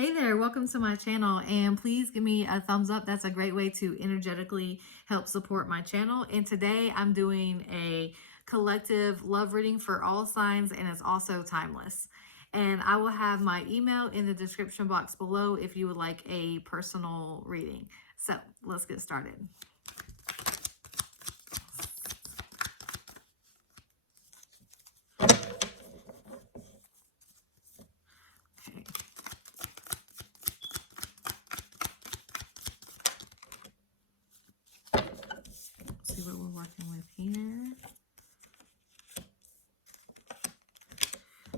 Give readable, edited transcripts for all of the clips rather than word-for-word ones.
Hey there, welcome to my channel, and please give me a thumbs up. That's a great way to energetically help support my channel. And today I'm doing a collective love reading for all signs, and it's also timeless. And I will have my email in the description box below if you would like a personal reading. So let's get started. Okay. Let's see what we're working with here.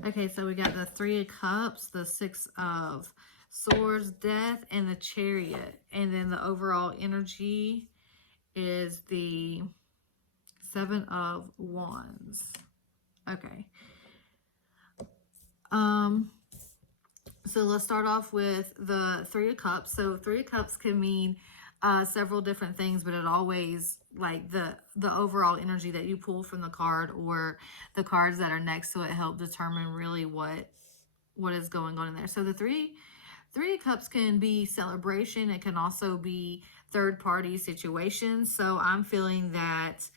Okay, so we got the Three of Cups, the Six of Swords, Death, and the Chariot. And then the overall energy is the Seven of Wands. Okay. So let's start off with the Three of Cups. So Three of Cups can mean several different things, but it always, like, the overall energy that you pull from the card or the cards that are next to it help determine really what is going on in there. So the Three of Cups can be celebration. It can also be third-party situations. So I'm feeling that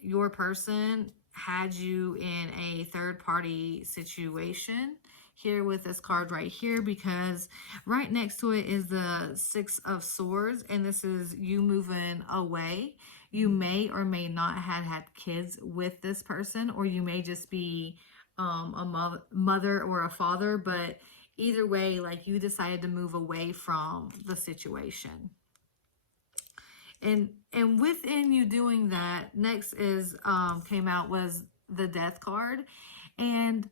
your person had you in a third-party situation here with this card right here, because right next to it is the Six of Swords, and this is you moving away. You may or may not have had kids with this person, or you may just be a mother or a father, but either way, like, you decided to move away from the situation. And within you doing that, next is came out was the Death card, and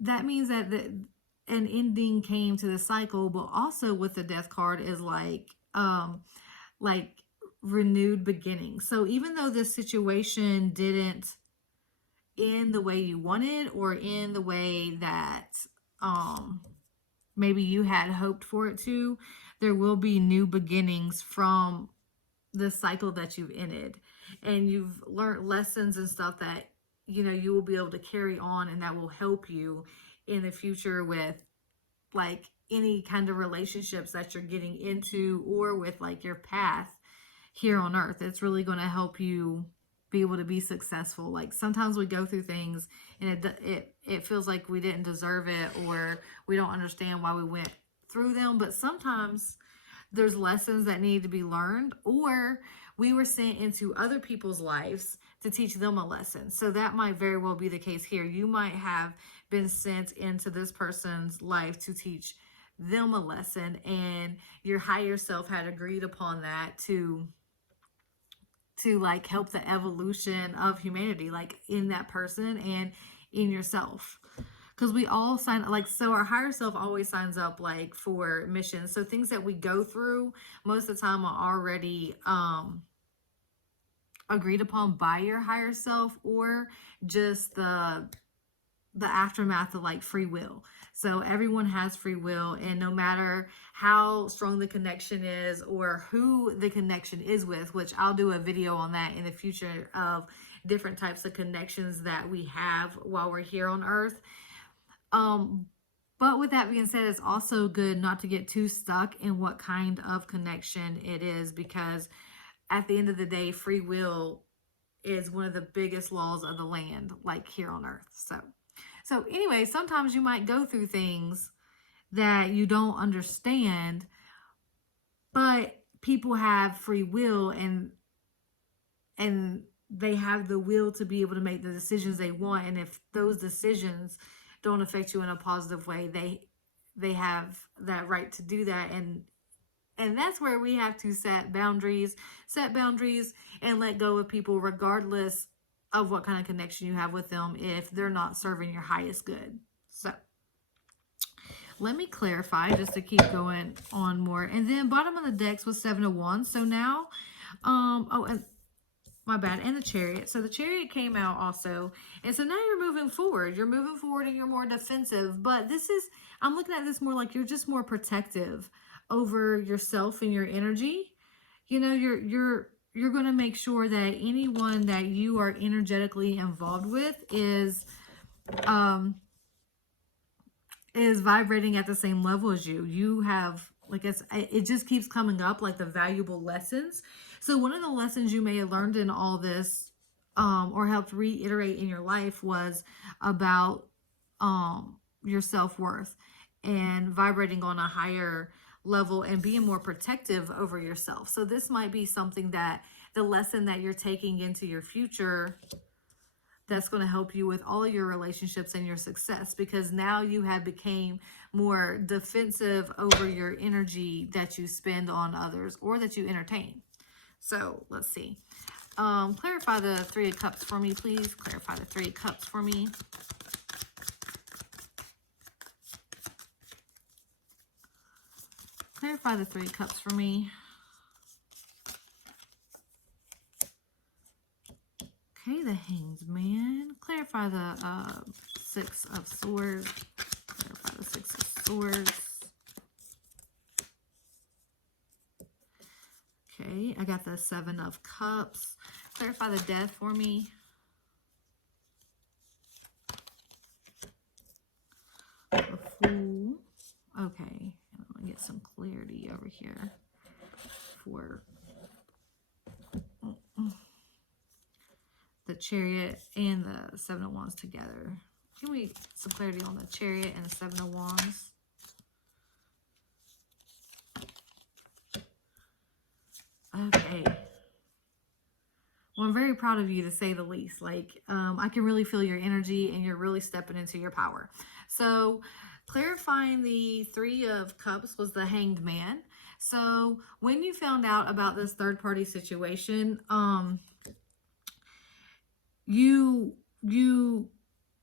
that means that an ending came to the cycle. But also with the Death card is like renewed beginning. So even though this situation didn't end the way you wanted, or in the way that maybe you had hoped for it to, there will be new beginnings from the cycle that you've ended, and you've learned lessons and stuff that you will be able to carry on, and that will help you in the future with, like, any kind of relationships that you're getting into, or with, like, your path here on earth. It's really going to help you be able to be successful. Like, sometimes we go through things and it feels like we didn't deserve it, or we don't understand why we went through them, but sometimes there's lessons that need to be learned, or we were sent into other people's lives to teach them a lesson. So that might very well be the case here. You might have been sent into this person's life to teach them a lesson, and your higher self had agreed upon that to like help the evolution of humanity, like in that person and in yourself. Because we all sign, like, so our higher self always signs up, like, for missions. So things that we go through most of the time are already agreed upon by your higher self, or just the aftermath of, like, free will. So everyone has free will, and no matter how strong the connection is, or who the connection is with, which I'll do a video on that in the future, of different types of connections that we have while we're here on earth. But with that being said, it's also good not to get too stuck in what kind of connection it is, because at the end of the day, free will is one of the biggest laws of the land, like, here on earth. So anyway, sometimes you might go through things that you don't understand, but people have free will, and they have the will to be able to make the decisions they want. And if those decisions don't affect you in a positive way, they have that right to do that. And that's where we have to set boundaries and let go of people, regardless of what kind of connection you have with them, if they're not serving your highest good. So let me clarify, just to keep going on more. And then bottom of the decks was Seven of Wands. So now, and my bad, and the Chariot. So the Chariot came out also. And so now you're moving forward. You're moving forward, and you're more defensive. But this is, I'm looking at this more like you're just more protective over yourself and your energy. You're going to make sure that anyone that you are energetically involved with is is vibrating at the same level as you. You have, like, it just keeps coming up, like the valuable lessons. So one of the lessons you may have learned in all this, or helped reiterate in your life, was about your self-worth and vibrating on a higher level and being more protective over yourself. So this might be something that the lesson that you're taking into your future, that's going to help you with all your relationships and your success, because now you have became more defensive over your energy that you spend on others or that you entertain. So let's see. Clarify the Three of Cups for me, please. Clarify the Three of Cups for me. Clarify the Three of Cups for me. Okay, the Hanged Man. Clarify the Six of Swords. Clarify the Six of Swords. Okay, I got the Seven of Cups. Clarify the Death for me. The Fool. Okay, I'm gonna get some clarity over here for the Chariot and the Seven of Wands together. Give me some clarity on the Chariot and the Seven of Wands. Okay. Well, I'm very proud of you, to say the least. Like, I can really feel your energy and you're really stepping into your power. So clarifying the Three of Cups was the Hanged Man. So when you found out about this third party situation, you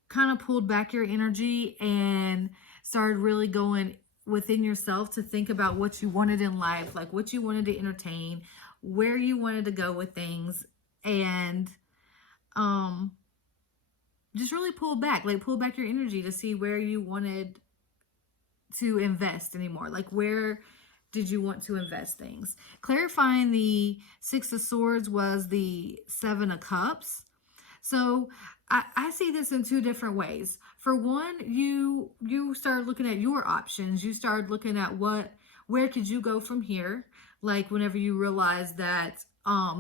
kind of pulled back your energy and started really going within yourself to think about what you wanted in life, like what you wanted to entertain, where you wanted to go with things, and just really pull back your energy to see where you wanted to invest anymore. Like, where did you want to invest things? Clarifying the Six of Swords was the Seven of Cups. So I see this in two different ways. For one, you started looking at your options. You started looking at where could you go from here? Like, whenever you realized that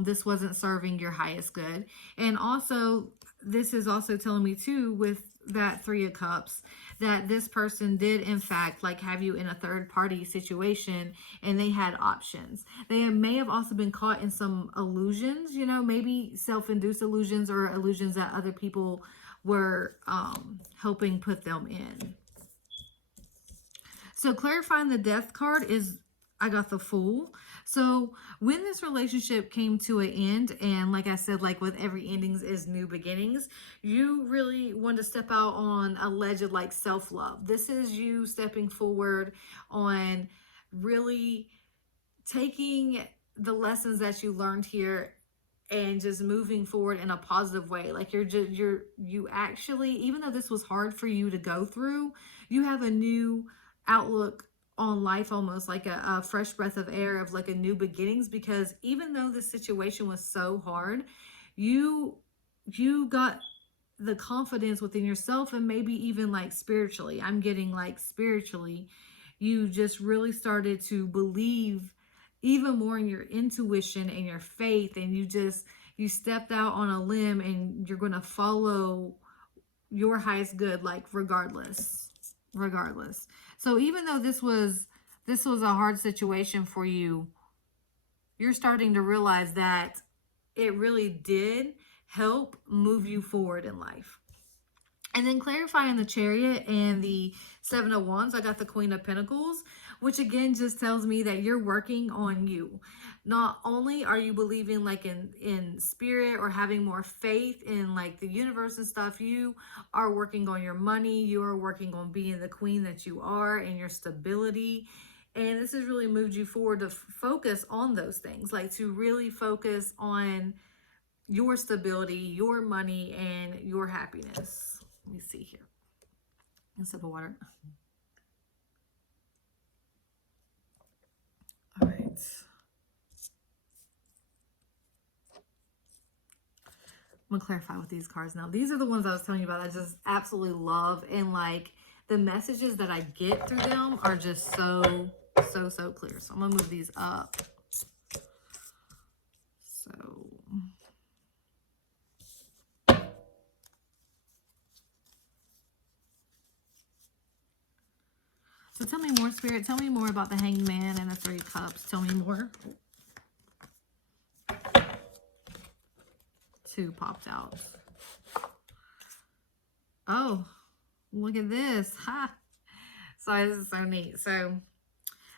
this wasn't serving your highest good. And also, this is also telling me too, with that Three of Cups, that this person did in fact like have you in a third party situation, and they had options. They may have also been caught in some illusions, you know, maybe self-induced illusions or illusions that other people were helping put them in. So clarifying the Death card is, I got the Fool. So when this relationship came to an end, and like I said, like with every endings is new beginnings, you really want to step out on a ledge of like self-love. This is you stepping forward on really taking the lessons that you learned here and just moving forward in a positive way. Like, you actually, even though this was hard for you to go through, you have a new outlook on life, almost like a fresh breath of air of like a new beginnings, because even though this situation was so hard, you got the confidence within yourself, and maybe even like spiritually, I'm getting like spiritually, you just really started to believe even more in your intuition and your faith, and you stepped out on a limb and you're going to follow your highest good, like regardless. So even though this was a hard situation for you, you're starting to realize that it really did help move you forward in life. And then clarifying the Chariot and the Seven of Wands, I got the Queen of Pentacles, which again just tells me that you're working on you. Not only are you believing like in spirit or having more faith in like the universe and stuff, you are working on your money. You are working on being the queen that you are and your stability. And this has really moved you forward to focus on those things, like to really focus on your stability, your money, and your happiness. Let me see here. A sip of water. All right. I'm gonna clarify with these cards now. These are the ones I was telling you about. I just absolutely love, and like the messages that I get through them are just so clear. So I'm gonna move these up. So tell me more, Spirit. Tell me more about the Hanged Man and the Three Cups. Tell me more. 2 popped out. Oh, look at this. Ha! So this is so neat. So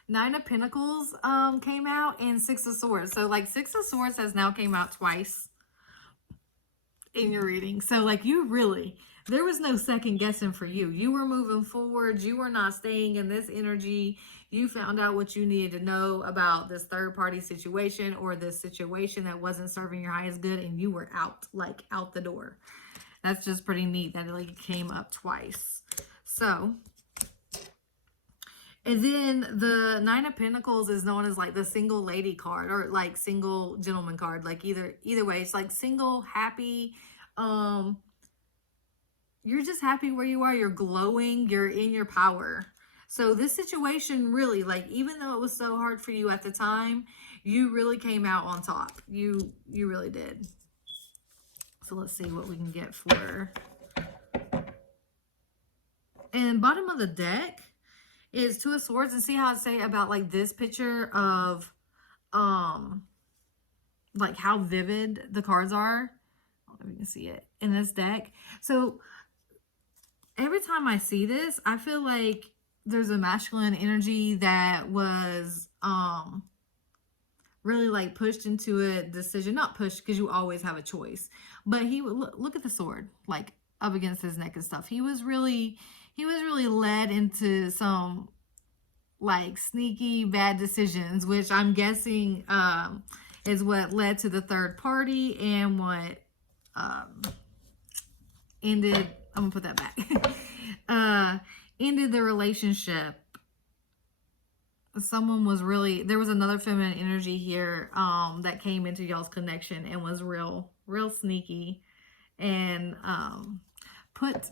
9 of Pentacles came out and 6 of Swords. So like 6 of Swords has now came out twice in your reading. So like you really, there was no second guessing for you. You were moving forward. You were not staying in this energy. You found out what you needed to know about this third party situation or this situation that wasn't serving your highest good, and you were out, like out the door. That's just pretty neat that it like came up twice. So, and then the 9 of Pentacles is known as like the single lady card, or like single gentleman card. Like either way, it's like single, happy. You're just happy where you are. You're glowing. You're in your power. So this situation really, like, even though it was so hard for you at the time, you really came out on top. You really did. So let's see what we can get for. And bottom of the deck is 2 of Swords, and see how I say about like this picture of like how vivid the cards are. I don't know if you can see it in this deck. So every time I see this, I feel like there's a masculine energy that was really like pushed into a decision. Not pushed, because you always have a choice, but he would look at the sword like up against his neck and stuff. He was really led into some like sneaky bad decisions, which I'm guessing is what led to the third party and what ended. I'm gonna put that back. Ended the relationship. Someone was really, there was another feminine energy here that came into y'all's connection and was real sneaky, and put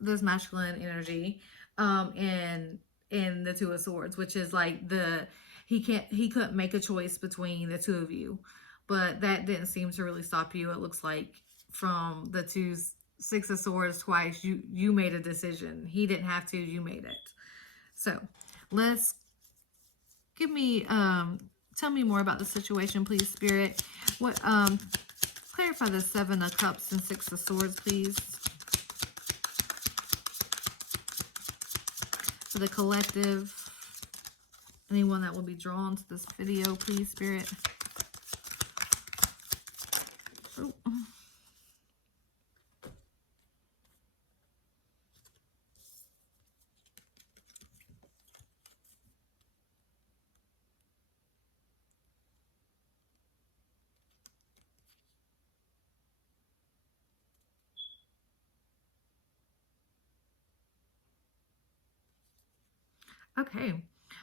this masculine energy in the 2 of Swords, which is like he couldn't make a choice between the 2 of you, but that didn't seem to really stop you. It looks like from the 6 of Swords twice, you made a decision. He didn't have to, you made it. So let's give me tell me more about the situation, please, Spirit. What clarify the 7 of Cups and 6 of Swords, please. For the collective, anyone that will be drawn to this video, please, Spirit. Oh. Okay,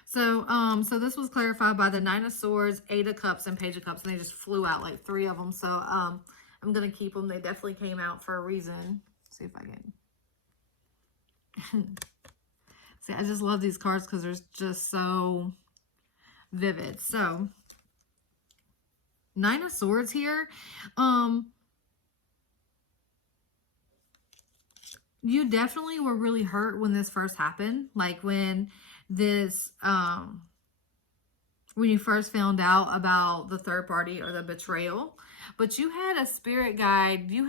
so so this was clarified by the 9 of Swords, 8 of Cups, and Page of Cups, and they just flew out like 3 of them. So I'm gonna keep them. They definitely came out for a reason. Let's see if I can. See, I just love these cards because they're just so vivid. So 9 of Swords here. You definitely were really hurt when this first happened. Like when this, when you first found out about the third party or the betrayal, but you had a spirit guide. You've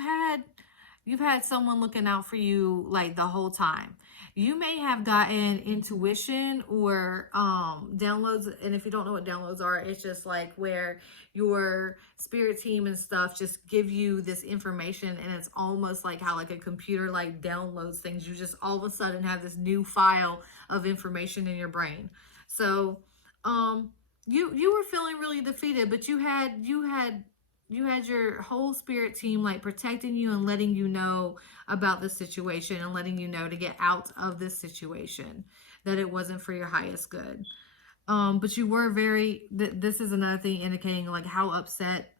had someone looking out for you like the whole time. You may have gotten intuition or downloads, and if you don't know what downloads are, it's just like where your spirit team and stuff just give you this information, and it's almost like how like a computer like downloads things. You just all of a sudden have this new file of information in your brain. So you were feeling really defeated, but you had your whole spirit team like protecting you and letting you know about the situation and letting you know to get out of this situation, that it wasn't for your highest good. But you were this is another thing indicating like how upset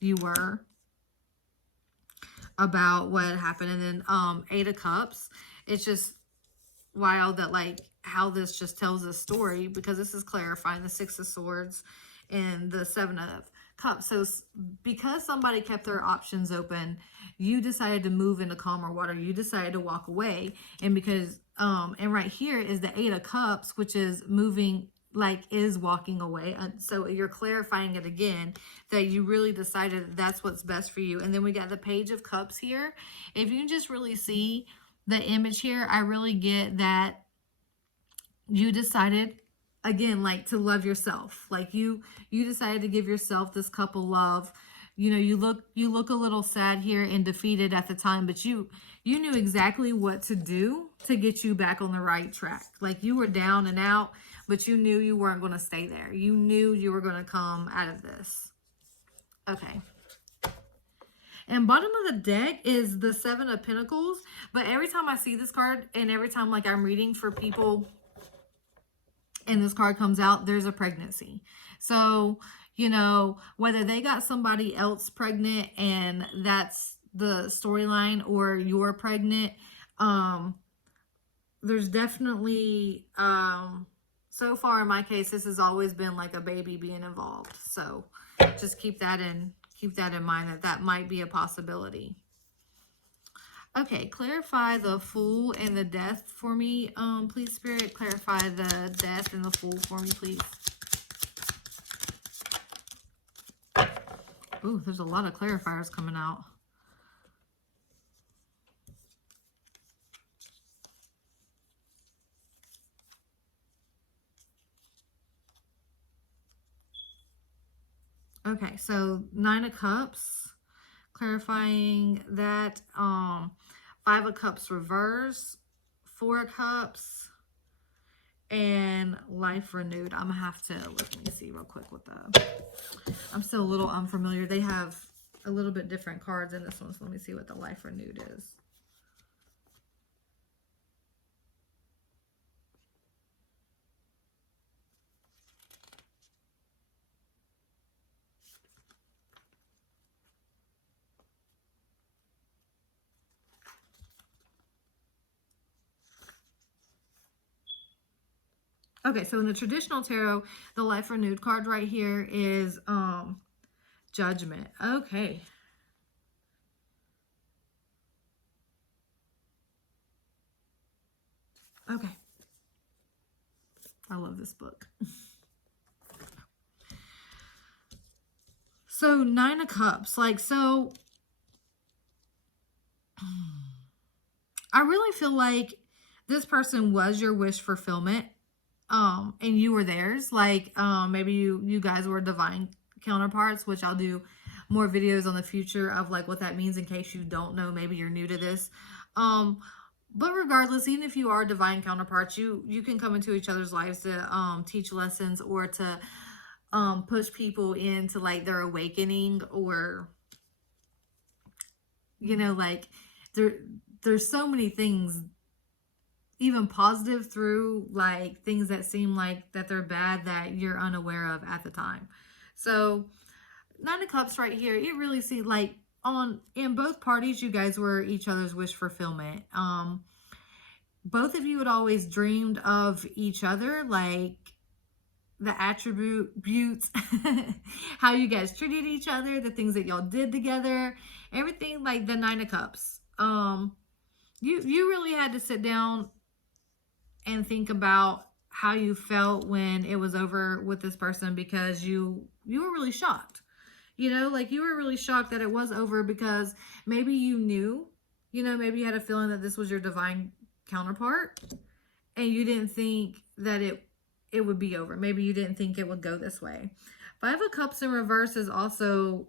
you were about what happened. And then 8 of Cups, it's just wild that like how this just tells a story, because this is clarifying the Six of Swords and the Seven of Cups. So because somebody kept their options open, you decided to move into calmer water. You decided to walk away. And because and right here is the Eight of Cups, which is moving, like is walking away. So you're clarifying it again, that you really decided that that's what's best for you. And then we got the Page of Cups here. If you just really see the image here, I really get that you decided again, like to love yourself. Like you decided to give yourself this cup of love. You know, you look a little sad here and defeated at the time, but you knew exactly what to do to get you back on the right track. Like you were down and out, but you knew you weren't going to stay there. You knew you were going to come out of this. Okay. And bottom of the deck is the Seven of Pentacles. But every time I see this card, and every time like I'm reading for people and this card comes out, there's a pregnancy. So, you know, whether they got somebody else pregnant and that's the storyline, or you're pregnant, there's definitely, so far in my case, this has always been like a baby being involved. So just keep that in mind, that might be a possibility. Okay, clarify the Fool and the Death for me, please, Spirit. Clarify the Death and the Fool for me, please. Ooh, there's a lot of clarifiers coming out. Okay, so Nine of Cups, clarifying that. Five of Cups reverse, Four of Cups, and Life Renewed. I'm gonna have to let me see real quick what the. I'm still a little unfamiliar. They have a little bit different cards in this one, so let me see what the Life Renewed is. Okay, so in the traditional tarot, the Life Renewed card right here is Judgment. Okay. Okay. I love this book. So Nine of Cups, like, so I really feel like this person was your wish fulfillment. And you were theirs. Like, maybe you guys were divine counterparts, which I'll do more videos on the future of like what that means in case you don't know, maybe you're new to this. But regardless, even if you are divine counterparts, you can come into each other's lives to teach lessons, or to push people into like their awakening, or you know, like there's so many things, even positive through like things that seem like that they're bad, that you're unaware of at the time. So Nine of Cups right here, it really seemed like in both parties, you guys were each other's wish fulfillment. Both of you had always dreamed of each other, like the attributes, how you guys treated each other, the things that y'all did together, everything, like the Nine of Cups. You really had to sit down and think about how you felt when it was over with this person, because you were really shocked. You know, like you were really shocked that it was over, because maybe you knew, you know, maybe you had a feeling that this was your divine counterpart, and you didn't think that it would be over. Maybe you didn't think it would go this way. Five of Cups in reverse is also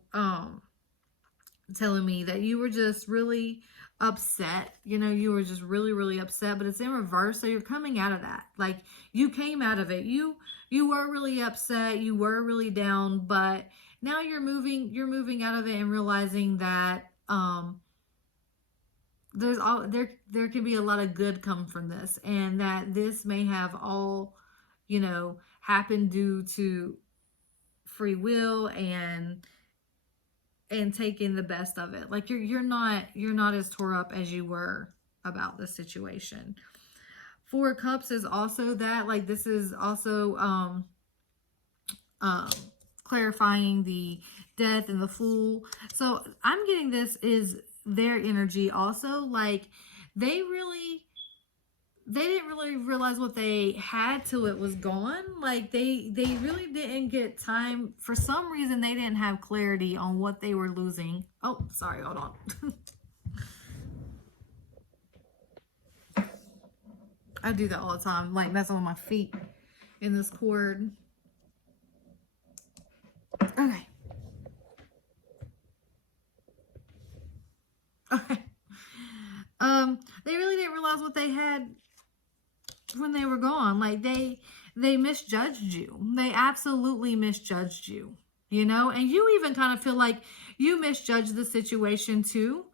telling me that you were just really upset. You know, you were just really, really upset, but it's in reverse. So you're coming out of that. Like you came out of it. You were really upset. You were really down, but now you're moving out of it and realizing that, there can be a lot of good come from this, and that this may have all, you know, happened due to free will and taking the best of it. Like you're not as tore up as you were about the situation. Four of Cups is also that. Like, this is also um, clarifying the Death and the Fool. So I'm getting this is their energy also. Like, they didn't really realize what they had till it was gone. Like, they really didn't get time. For some reason, they didn't have clarity on what they were losing. Oh, sorry, hold on. I do that all the time, like messing with my feet in this cord. Okay. Okay. They really didn't realize what they had when they were gone. Like, they misjudged you. They absolutely misjudged you. You know, and you even kind of feel like you misjudged the situation too,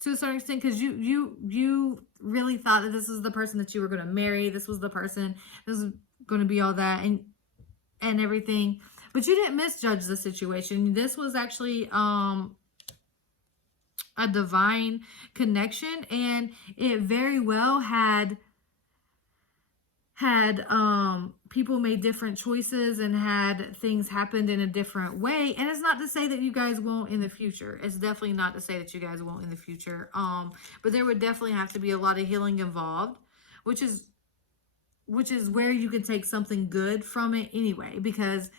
to a certain extent, because you really thought that this is the person that you were going to marry. This was the person. This is going to be all that and everything. But you didn't misjudge the situation. This was actually a divine connection, and it very well had people made different choices and had things happened in a different way. And it's not to say that you guys won't in the future. It's definitely not to say that you guys won't in the future. But there would definitely have to be a lot of healing involved, which is where you can take something good from it anyway. Because,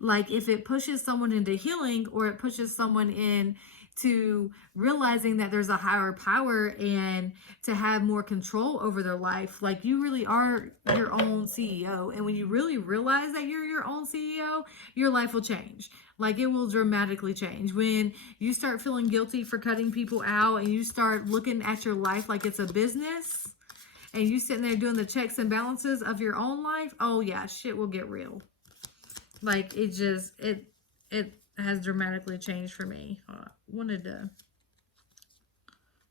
like, if it pushes someone into healing, or it pushes someone in to realizing that there's a higher power and to have more control over their life, like, you really are your own CEO. And when you really realize that you're your own CEO, your life will change. Like, it will dramatically change. When you start feeling guilty for cutting people out, and you start looking at your life like it's a business, and you sitting there doing the checks and balances of your own life, oh yeah, shit will get real. Like, it has dramatically changed for me. I wanted to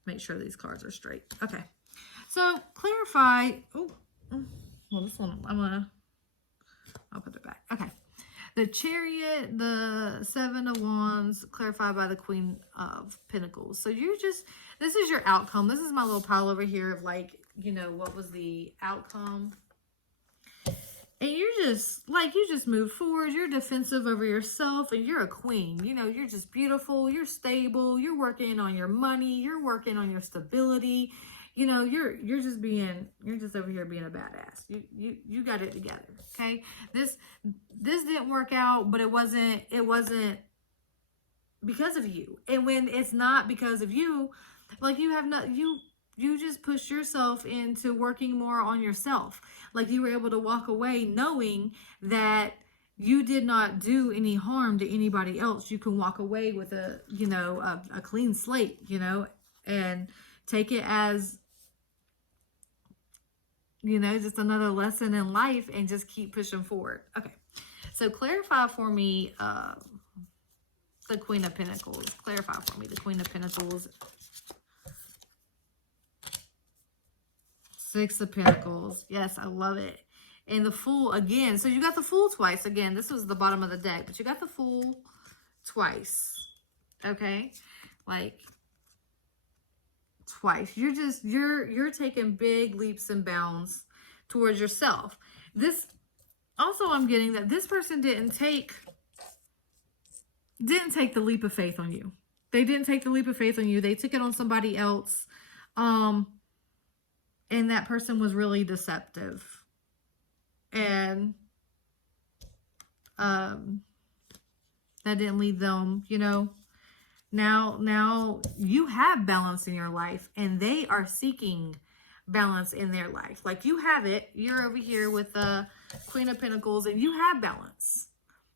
make sure these cards are straight. Okay. So, clarify. Oh, well, this one, I'll put it back. Okay. The Chariot, the Seven of Wands, clarified by the Queen of Pentacles. So, this is your outcome. This is my little pile over here of, like, you know, what was the outcome? And you just move forward. You're defensive over yourself, and you're a queen. You know, you're just beautiful. You're stable. You're working on your money. You're working on your stability. You know, you're just over here being a badass. You got it together. Okay. This didn't work out, but it wasn't because of you. And when it's not because of you, like, you just push yourself into working more on yourself. Like, you were able to walk away knowing that you did not do any harm to anybody else. You can walk away with a clean slate, and take it as, just another lesson in life, and just keep pushing forward. Okay. So clarify for me, the Queen of Pentacles. Clarify for me, the Queen of Pentacles. Six of Pentacles. Yes, I love it. And the Fool again. So you got the Fool twice. Again, this was the bottom of the deck, but you got the Fool twice. Okay? Like, twice. You're taking big leaps and bounds towards yourself. This also, I'm getting that this person didn't take the leap of faith on you. They didn't take the leap of faith on you. They took it on somebody else. And that person was really deceptive. And that didn't lead them, Now you have balance in your life, and they are seeking balance in their life. Like, you have it. You're over here with the Queen of Pentacles, and you have balance.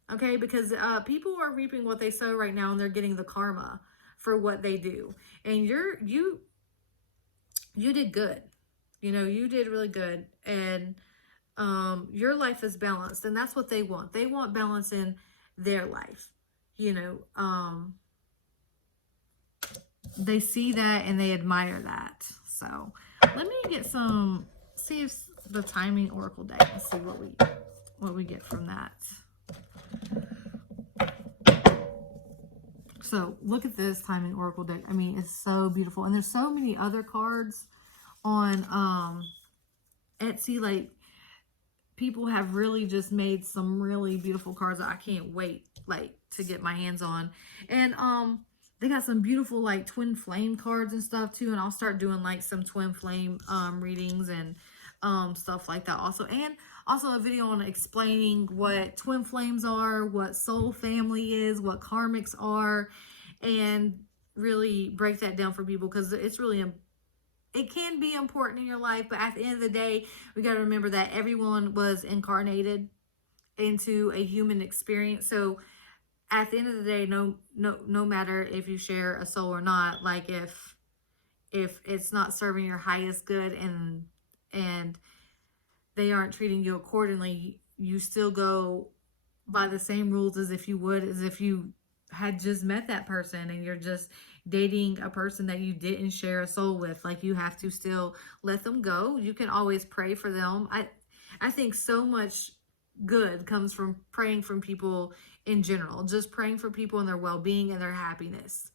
Okay? Because people are reaping what they sow right now, and they're getting the karma for what they do. And you did good. You did really good, and your life is balanced, and that's what they want. They want balance in their life. They see that, and they admire that. So let me see if the timing oracle deck, and see what we get from that. So look at this timing oracle deck. I mean, it's so beautiful, and there's so many other cards on Etsy, like people have really just made some really beautiful cards that I can't wait like to get my hands on. And they got some beautiful like twin flame cards and stuff too, and I'll start doing like some twin flame readings and stuff like that also. And also a video on explaining what twin flames are, what soul family is, what karmics are, and really break that down for people, because it's really it can be important in your life, but at the end of the day, we got to remember that everyone was incarnated into a human experience. So at the end of the day, no matter if you share a soul or not, like if it's not serving your highest good and they aren't treating you accordingly, you still go by the same rules as if you had just met that person and you're just dating a person that you didn't share a soul with. Like, you have to still let them go. You can always pray for them. I think so much good comes from praying for people in general, just praying for people and their well-being and their happiness.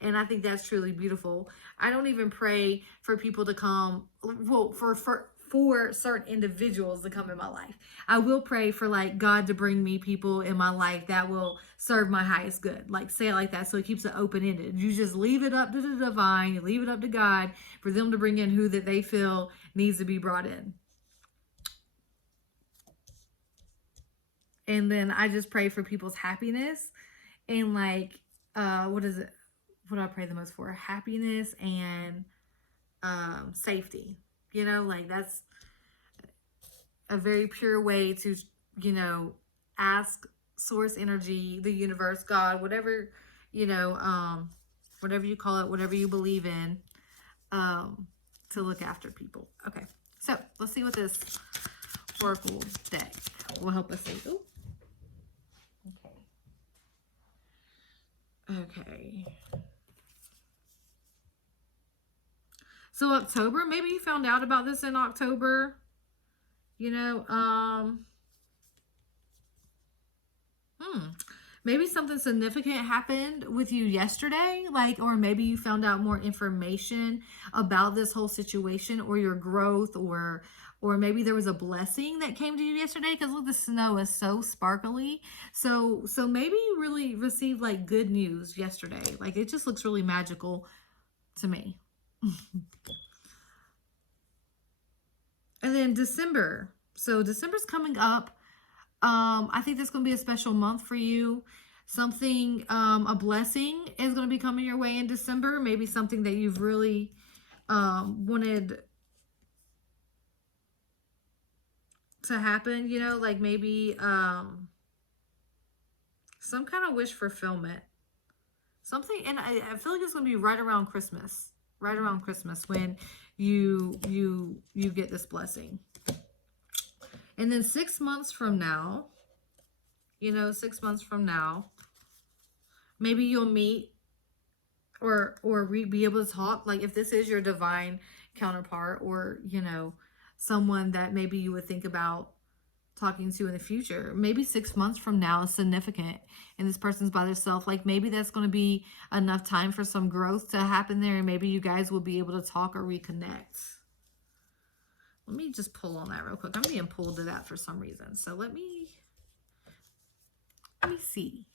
And I think that's truly beautiful. I don't even pray for people to come, well, for certain individuals to come in my life. I will pray for like God to bring me people in my life that will serve my highest good. Like, say it like that, so it keeps it open-ended. You just leave it up to the divine, you leave it up to God for them to bring in who that they feel needs to be brought in. And then I just pray for people's happiness and like what do I pray the most for? Happiness and safety. You know, like that's a very pure way to, you know, ask source energy, the universe, God, whatever, you know, whatever you call it, whatever you believe in, to look after people. Okay, so let's see what this Oracle deck will help us see. Ooh. Okay. So October, maybe you found out about this in October. You know, maybe something significant happened with you yesterday, like, or maybe you found out more information about this whole situation or your growth, or maybe there was a blessing that came to you yesterday, because look, the snow is so sparkly. So maybe you really received like good news yesterday. Like, it just looks really magical to me. And then December. So December's coming up. I think that's going to be a special month for you. Something, a blessing is going to be coming your way in December. Maybe something that you've really wanted to happen, you know, like maybe some kind of wish fulfillment. Something, and I feel like it's going to be right around Christmas. Right around Christmas when you get this blessing. And then 6 months from now, you know, 6 months from now, maybe you'll meet or be able to talk. Like, if this is your divine counterpart, or, you know, someone that maybe you would think about talking to in the future, maybe 6 months from now is significant and this person's by themselves. Like, maybe that's going to be enough time for some growth to happen there, and maybe you guys will be able to talk or reconnect. Let me just pull on that real quick. I'm being pulled to that for some reason. So let me see.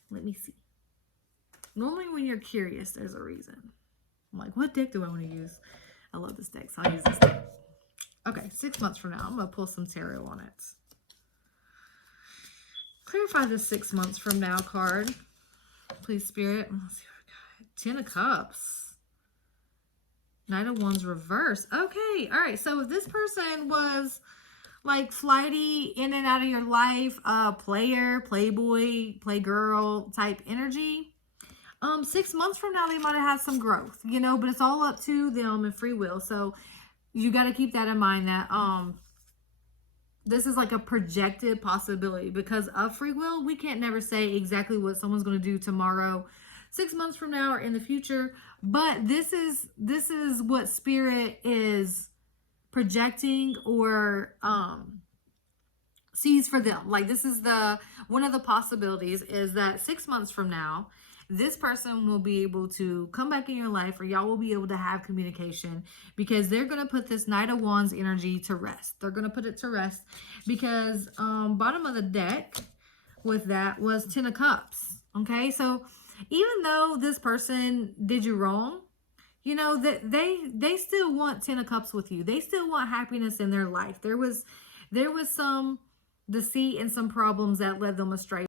Normally when you're curious, there's a reason. I'm like, what deck do I want to use? I love this deck, so I'll use this deck. Okay, 6 months from now, I'm going to pull some tarot on it. Clarify the 6 months from now card, please, Spirit. Let's see what I got. 10 of Cups. Knight of Wands reverse. Okay, all right. So if this person was like flighty, in and out of your life, player, playboy, playgirl type energy, 6 months from now they might have had some growth, you know, but it's all up to them and free will. So you got to keep that in mind, that this is like a projected possibility. Because of free will, we can't never say exactly what someone's going to do tomorrow, 6 months from now, or in the future. But this is what Spirit is projecting or sees for them. Like, this is one of the possibilities is that 6 months from now, this person will be able to come back in your life, or y'all will be able to have communication, because they're going to put this Knight of Wands energy to rest. They're going to put it to rest because bottom of the deck with that was 10 of Cups. Okay, so even though this person did you wrong, you know that they still want 10 of Cups with you. They still want happiness in their life. There was some deceit and some problems that led them astray.